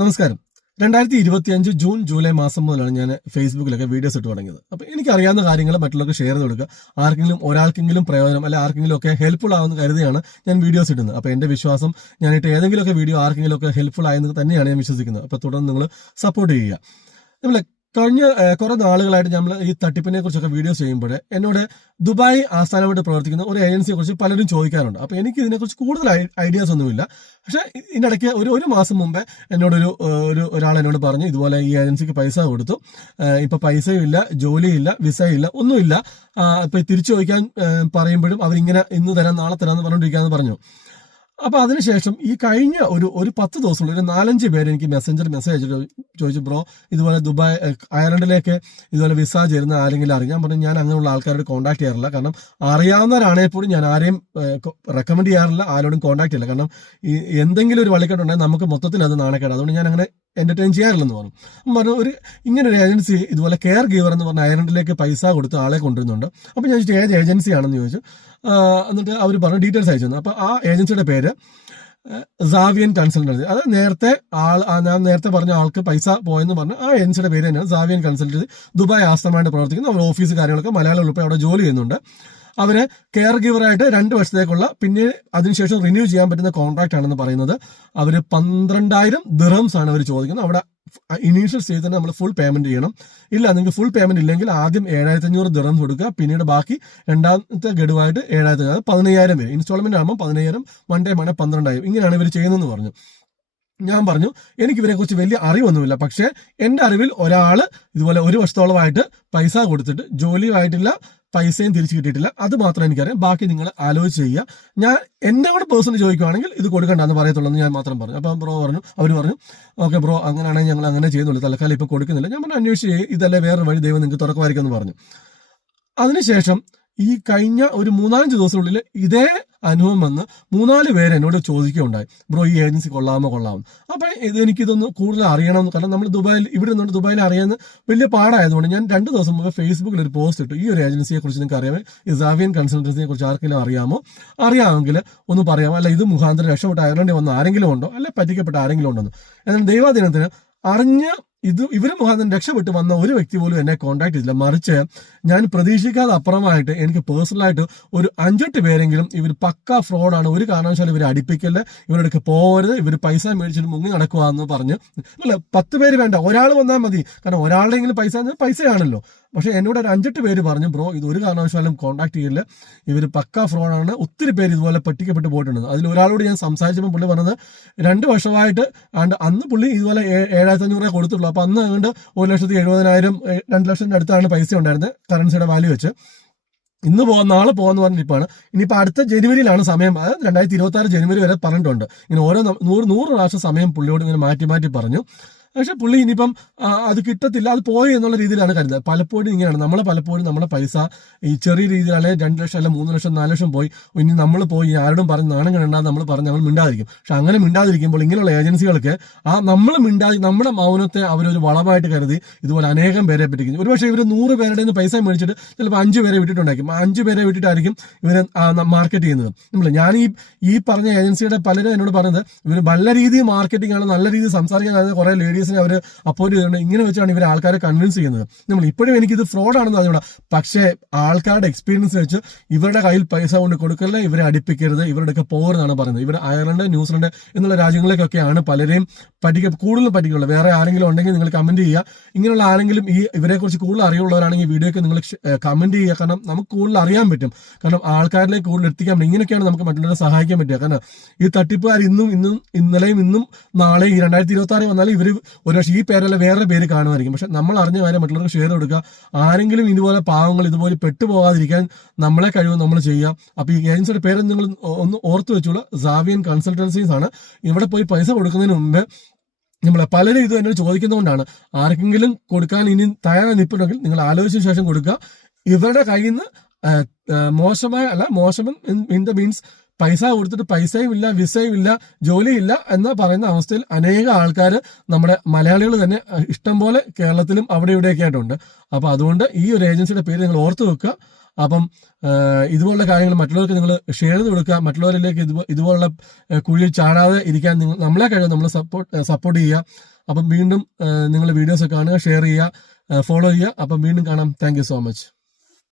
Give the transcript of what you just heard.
നമസ്കാരം. 2025 June July മാസം മുതലാണ് ഞാൻ ഫേസ്ബുക്കിലൊക്കെ വീഡിയോസ് ഇട്ട് തുടങ്ങിയത്. അപ്പോൾ എനിക്കറിയാവുന്ന കാര്യങ്ങൾ മറ്റുള്ളവർക്ക് ഷെയർ ചെയ്ത് കൊടുക്കുക, ഒരാൾക്കെങ്കിലും പ്രയോജനം അല്ലെ ആർക്കെങ്കിലും ഒക്കെ ഹെൽപ്ഫുൾ ആവുന്ന കരുതിയാണ് ഞാൻ വീഡിയോസ് ഇടുന്നത്. അപ്പോൾ എൻ്റെ വിശ്വാസം ഞാനിട്ട് ഏതെങ്കിലുമൊക്കെ വീഡിയോ ആർക്കെങ്കിലും ഒക്കെ ഹെൽപ്ഫുൾ ആയെന്ന് തന്നെയാണ് ഞാൻ വിശ്വസിക്കുന്നത്. അപ്പോൾ തുടർന്ന് നിങ്ങൾ സപ്പോർട്ട് ചെയ്യുക. നമ്മൾ കഴിഞ്ഞ കുറെ നാളുകളായിട്ട് നമ്മൾ ഈ തട്ടിപ്പിനെ കുറിച്ചൊക്കെ വീഡിയോസ് ചെയ്യുമ്പോൾ എന്നോട് ദുബായ് ആസ്ഥാനമായിട്ട് പ്രവർത്തിക്കുന്ന ഒരു ഏജൻസിയെ കുറിച്ച് പലരും ചോദിക്കാറുണ്ട്. അപ്പോൾ എനിക്ക് ഇതിനെക്കുറിച്ച് കൂടുതൽ ഐഡിയാസ് ഒന്നുമില്ല. പക്ഷേ ഇതിനിടയ്ക്ക് ഒരു മാസം മുമ്പേ ഒരാൾ എന്നോട് പറഞ്ഞു, ഇതുപോലെ ഈ ഏജൻസിക്ക് പൈസ കൊടുത്തു, ഇപ്പൊ പൈസയും ഇല്ല, ജോലിയില്ല, വിസയില്ല, ഒന്നുമില്ല, ഇപ്പൊ തിരിച്ചു ചോദിക്കാൻ പറയുമ്പോഴും അവരിങ്ങനെ ഇന്ന് തരാം നാളെ തരാമെന്ന് പറഞ്ഞുകൊണ്ടിരിക്കാന്ന് പറഞ്ഞു. അപ്പൊ അതിനുശേഷം ഈ കഴിഞ്ഞ ഒരു 10 ദിവസമുള്ള ഒരു 4-5 പേര് എനിക്ക് മെസ്സേജ് അയച്ചിട്ട് ചോദിച്ചു, ബ്രോ ഇതുപോലെ ദുബായ് അയർലൻഡിലേക്ക് ഇതുപോലെ വിസ ചേരുന്ന ആരെങ്കിലും അറിയാം. ഞാൻ പറഞ്ഞു, ഞാൻ അങ്ങനെയുള്ള ആൾക്കാരോട് കോൺടാക്ട് ചെയ്യാറില്ല. കാരണം അറിയാവുന്നവരാണെങ്കിൽ പോലും ഞാൻ ആരെയും റെക്കമെൻഡ് ചെയ്യാറില്ല, ആരോടും കോൺടാക്ട് ചെയ്യില്ല. കാരണം എന്തെങ്കിലും ഒരു വള്ളിക്കെട്ടുണ്ടെങ്കിൽ നമുക്ക് മൊത്തത്തിൽ അത് നാണക്കേട്. അതുകൊണ്ട് ഞാൻ അങ്ങനെ എന്റർടൈൻ ചെയ്യാറില്ലെന്ന് പറഞ്ഞു. ഇങ്ങനെ ഒരു ഏജൻസി ഇതുപോലെ കെയർ ഗീവർ എന്ന് പറഞ്ഞ അയർലൻഡിലേക്ക് പൈസ കൊടുത്ത് ആളെ കൊണ്ടുവരുന്നുണ്ട്. അപ്പൊ ഞാൻ ചോദിച്ചു ഏത് ഏജൻസി ആണെന്ന് ചോദിച്ചു. എന്നിട്ട് അവർ പറഞ്ഞു ഡീറ്റെയിൽസ് അയച്ചു തന്നു. അപ്പൊ ആ ഏജൻസിയുടെ പേര് സാവിയൻ കൺസൾട്ടൻസി. അത് ഞാൻ നേരത്തെ പറഞ്ഞ ആൾക്ക് പൈസ പോയെന്ന് പറഞ്ഞ ആ ഏജൻസിയുടെ പേര് തന്നെയാണ് സാവിയൻ കൺസൾട്ടൻസി. ദുബായ് ആസ്ഥാനമായിട്ട് പ്രവർത്തിക്കുന്നു. അവർ ഓഫീസ് കാര്യങ്ങളൊക്കെ മലയാളം ഉൾപ്പെടെ അവിടെ ജോലി ചെയ്യുന്നുണ്ട്. അവര് കെയർ ഗീവറായിട്ട് 2 വർഷത്തേക്കുള്ള പിന്നെ അതിനുശേഷം റിന്യൂ ചെയ്യാൻ പറ്റുന്ന കോൺട്രാക്ട് ആണെന്ന് പറയുന്നത്. അവര് 12,000 ദിർഹംസ് ആണ് അവർ ചോദിക്കുന്നത്. അവിടെ ഇനീഷ്യൽ സ്റ്റേജിൽ തന്നെ നമ്മൾ ഫുൾ പേയ്മെന്റ് ചെയ്യണം. ഇല്ല, നിങ്ങൾക്ക് ഫുൾ പേയ്മെന്റ് ഇല്ലെങ്കിൽ ആദ്യം 7,500 ദിർഹംസ് കൊടുക്കുക, പിന്നീട് ബാക്കി രണ്ടാമത്തെ ഗഡുവായിട്ട് 7,500, 15,000 വരും. ഇൻസ്റ്റാൾമെന്റ് ആകുമ്പോൾ 15,000, വൺ ടൈം ആണ് 12,000. ഇങ്ങനെയാണ് ഇവർ ചെയ്യുന്നതെന്ന് പറഞ്ഞു. ഞാൻ പറഞ്ഞു, എനിക്ക് ഇവരെ കുറിച്ച് വലിയ അറിവൊന്നുമില്ല. പക്ഷെ എന്റെ അറിവിൽ ഒരാള് ഇതുപോലെ 1 വർഷത്തോളമായിട്ട് പൈസ കൊടുത്തിട്ട് ജോലിയുമായിട്ടില്ല, പൈസയും തിരിച്ചു കിട്ടിയിട്ടില്ല. അത് മാത്രം എനിക്കറിയാം. ബാക്കി നിങ്ങൾ ആലോചിച്ച് ചെയ്യുക. ഞാൻ എന്നെ കൂടെ പേഴ്സണൽ ചോദിക്കുവാണെങ്കിൽ ഇത് കൊടുക്കണ്ടെന്ന് പറയത്തുള്ളൂ എന്ന് ഞാൻ മാത്രം പറഞ്ഞു. അപ്പം അവർ പറഞ്ഞു ഓക്കെ ബ്രോ, അങ്ങനെയാണെങ്കിൽ ഞങ്ങൾ അങ്ങനെ ചെയ്യുന്നുള്ളൂ, തൽക്കാലം ഇപ്പൊ കൊടുക്കുന്നില്ല. ഞാൻ പറഞ്ഞു അന്വേഷിച്ച് ഇതല്ലേ വേറെ വഴി, ദൈവം നിങ്ങൾക്ക് തുറക്കുമായിരിക്കും എന്ന് പറഞ്ഞു. അതിനുശേഷം ഈ കഴിഞ്ഞ ഒരു 3-5 ദിവസത്തിനുള്ളിൽ ഇതേ അനുഭവം വന്ന് 3-4 പേര് എന്നോട് ചോദിക്കുകയുണ്ടായി, ബ്രോ ഈ ഏജൻസി കൊള്ളാമോ. അപ്പൊ എനിക്കിതൊന്ന് കൂടുതൽ അറിയണം. കാരണം നമ്മൾ ഇവിടെ നിന്നുകൊണ്ട് ദുബായിൽ അറിയാൻ വലിയ പാടായതുകൊണ്ട് ഞാൻ 2 ദിവസം മുമ്പ് ഫേസ്ബുക്കിൽ ഒരു പോസ്റ്റ് ഇട്ടു. ഈ ഒരു ഏജൻസിയെ കുറിച്ച് നിങ്ങൾക്ക് അറിയാമോ, ഇസാവിയൻ കൺസൾട്ടൻസിയെ കുറിച്ച് ആർക്കെങ്കിലും അറിയാമെങ്കിൽ ഒന്ന് പറയാമോ, അല്ല ഇത് മുഖാന്തരം രക്ഷപ്പെട്ട അയർലൻഡിൽ വന്ന ആരെങ്കിലും ഉണ്ടോ, അല്ലെ പറ്റിക്കപ്പെട്ട ആരെങ്കിലും ഉണ്ടോ എന്ന്. എന്നാൽ ദൈവാദിനത്തിന് അറിഞ്ഞ ഇവര് മുഖാന്തരം രക്ഷപ്പെട്ടു വന്ന ഒരു വ്യക്തി പോലും എന്നെ കോൺടാക്ട് ചെയ്തില്ല. മറിച്ച് ഞാൻ പ്രതീക്ഷിക്കാതെ അപ്പുറമായിട്ട് എനിക്ക് പേഴ്സണലായിട്ട് ഒരു 5-8 പേരെങ്കിലും ഇവർ പക്ക ഫ്രോഡാണ്, ഒരു കാരണവശാലും ഇവർ അടിപ്പിക്കല്, ഇവരുടെ പോകരുത്, ഇവർ പൈസ മേടിച്ചിട്ട് മുങ്ങി നടക്കുക എന്ന് പറഞ്ഞ്, അല്ല 10 പേര് വേണ്ട, ഒരാൾ വന്നാൽ മതി. കാരണം ഒരാളുടെയെങ്കിലും പൈസയാണല്ലോ. പക്ഷെ എന്നോട് ഒരു 5-8 പേര് പറഞ്ഞു, ബ്രോ ഇത് ഒരു കാരണവശാലും കോൺടാക്ട് ചെയ്യില്ല, ഇവർ പക്ക ഫ്രോഡാണ്. ഒത്തിരി പേര് ഇതുപോലെ പറ്റിക്കപ്പെട്ട് പോയിട്ടുണ്ട്. അതിൽ ഒരാളോട് ഞാൻ സംസാരിച്ചപ്പോൾ പുള്ളി പറഞ്ഞത് 2 വർഷമായിട്ട് അന്ന് പുള്ളി ഇതുപോലെ 7,500 കൊടുത്തുള്ളൂ. അപ്പൊ അന്ന് അതുകൊണ്ട് 1,70,000, 2 ലക്ഷത്തിന്റെ അടുത്താണ് പൈസ ഉണ്ടായിരുന്നത് കറൻസിയുടെ വാല്യൂ വെച്ച്. നാളെ പോകാന്ന് പറഞ്ഞിരിപ്പാണ്. ഇനിയിപ്പോ അടുത്ത ജനുവരിയിലാണ് സമയം, അതായത് 2026 ജനുവരി വരെ പറഞ്ഞിട്ടുണ്ട്. ഇങ്ങനെ ഓരോ 100 പ്രാവശ്യം സമയം പുള്ളിയോട് ഇങ്ങനെ മാറ്റി പറഞ്ഞു. പക്ഷെ പുള്ളി ഇനിയിപ്പം അത് കിട്ടത്തില്ല, അത് പോയി എന്നുള്ള രീതിയിലാണ് കരുതുന്നത്. പലപ്പോഴും ഇങ്ങനെയാണ്, നമ്മളെ പൈസ ഈ ചെറിയ രീതിയിലാണ് 2 ലക്ഷം അല്ല 3 ലക്ഷം 4 ലക്ഷം പോയി, ഇനി നമ്മൾ പോയി ആരോടും പറഞ്ഞ് നാണം കണ്ടാൽ നമ്മൾ മിണ്ടാതിരിക്കും. പക്ഷെ അങ്ങനെ മിണ്ടാതിരിക്കുമ്പോൾ ഇങ്ങനെയുള്ള ഏജൻസികൾക്ക് നമ്മുടെ മൗനത്തെ അവരൊരു വളമായിട്ട് കരുതി ഇതുപോലെ അനേകം പേരെ പറ്റിക്കും. ഒരുപക്ഷെ ഇവർ 100 പേരുടെ നിന്ന് പൈസ മേടിച്ചിട്ട് ചിലപ്പോൾ 5 പേരെ വിട്ടിട്ടുണ്ടായിരിക്കും. 5 പേരെ വിട്ടിട്ടായിരിക്കും ഇവർ മാർക്കറ്റ് ചെയ്യുന്നത്. ഞാൻ ഈ പറഞ്ഞ ഏജൻസിയുടെ പലരും എന്നോട് പറഞ്ഞത് ഇവർ നല്ല രീതിയിൽ മാർക്കറ്റിംഗ് ആണ്, നല്ല രീതിയിൽ സംസാരിക്കാൻ കുറെ ലേഡീസിനെ അവർ അപ്പോയിന്റ് ചെയ്തിട്ടുണ്ട്. ഇങ്ങനെ വെച്ചാണ് ഇവർ ആൾക്കാരെ കൺവിൻസ് ചെയ്യുന്നത്. നമ്മൾ ഇപ്പോഴും എനിക്കിത് ഫ്രോഡാണെന്ന് അറിഞ്ഞൂടാ. പക്ഷേ ആൾക്കാരുടെ എക്സ്പീരിയൻസ് വെച്ച് ഇവരുടെ കയ്യിൽ പൈസ കൊണ്ട് കൊടുക്കല്ല, ഇവരെ അടിപ്പിക്കരുത്, ഇവരുടെയൊക്കെ പോരെന്നാണ് പറയുന്നത്. ഇവിടെ അയർലൻഡ്, ന്യൂസിലൻഡ് എന്നുള്ള രാജ്യങ്ങളിലേക്കൊക്കെയാണ് പലരെയും കൂടുതലും പറ്റിക്കുള്ളത്. വേറെ ആരെങ്കിലും ഉണ്ടെങ്കിൽ നിങ്ങൾ കമന്റ് ചെയ്യുക. ഇങ്ങനെയുള്ള ആരെങ്കിലും ഇവരെ കുറിച്ച് കൂടുതൽ അറിവുള്ളവരാണെങ്കിൽ ഈ വീഡിയോക്ക് നിങ്ങൾ കമന്റ് ചെയ്യുക. കാരണം നമുക്ക് കൂടുതൽ അറിയാൻ പറ്റും. കാരണം ആൾക്കാരിലേക്ക് കൂടുതൽ എത്തിക്കാൻ പറ്റും. ഇങ്ങനെയൊക്കെയാണ് നമുക്ക് മറ്റുള്ളവരെ സഹായിക്കാൻ പറ്റുക. കാരണം ഈ തട്ടിപ്പുകാർ ഇന്നലെയും ഇന്നും നാളെ ഈ 2026 വന്നാലും ഇവർ ഒരുപക്ഷെ ഈ പേരല്ല വേറെ പേര് കാണുമായിരിക്കും. പക്ഷെ നമ്മൾ അറിഞ്ഞ കാര്യം മറ്റുള്ളവർക്ക് ഷെയർ കൊടുക്കുക. ആരെങ്കിലും ഇതുപോലെ പാവങ്ങൾ ഇതുപോലെ പെട്ടുപോകാതിരിക്കാൻ നമ്മളെ കഴിവ് നമ്മൾ ചെയ്യുക. അപ്പൊ ഈ ഏജൻസിയുടെ പേര് നിങ്ങൾ ഒന്ന് ഓർത്തു വെച്ചോളൂ, സാവിയൻ കൺസൾട്ടൻസീസ് ആണ്. ഇവിടെ പോയി പൈസ കൊടുക്കുന്നതിന് മുമ്പ് പലരും ഇത് എന്നോട് ചോദിക്കുന്നതുകൊണ്ടാണ്. ആർക്കെങ്കിലും കൊടുക്കാൻ ഇനി തയ്യാറായി നിൽപ്പുണ്ടെങ്കിൽ നിങ്ങൾ ആലോചിച്ച ശേഷം കൊടുക്കുക. ഇവരുടെ കയ്യിൽ നിന്ന് മോശം ഇൻ ദ മീൻസ് പൈസ കൊടുത്തിട്ട് പൈസയും ഇല്ല, വിസയും ഇല്ല, ജോലിയില്ല എന്ന് പറയുന്ന അവസ്ഥയിൽ അനേകം ആൾക്കാർ നമ്മുടെ മലയാളികൾ തന്നെ ഇഷ്ടം പോലെ കേരളത്തിലും അവിടെ ഇവിടെയൊക്കെ ആയിട്ടുണ്ട്. അപ്പൊ അതുകൊണ്ട് ഈ ഒരു ഏജൻസിയുടെ പേര് നിങ്ങൾ ഓർത്തു വെക്കുക. അപ്പം ഇതുപോലുള്ള കാര്യങ്ങൾ മറ്റുള്ളവർക്ക് നിങ്ങൾ ഷെയർ ചെയ്ത് കൊടുക്കുക. മറ്റുള്ളവരിലേക്ക് ഇതുപോലുള്ള കുഴിയിൽ ചാടാതെ ഇരിക്കാൻ നമ്മളെ കഴിയും നമ്മൾ സപ്പോർട്ട് ചെയ്യുക. അപ്പം വീണ്ടും നിങ്ങൾ വീഡിയോസ് കാണുക, ഷെയർ ചെയ്യുക, ഫോളോ ചെയ്യുക. അപ്പം വീണ്ടും കാണാം. Thank you so much.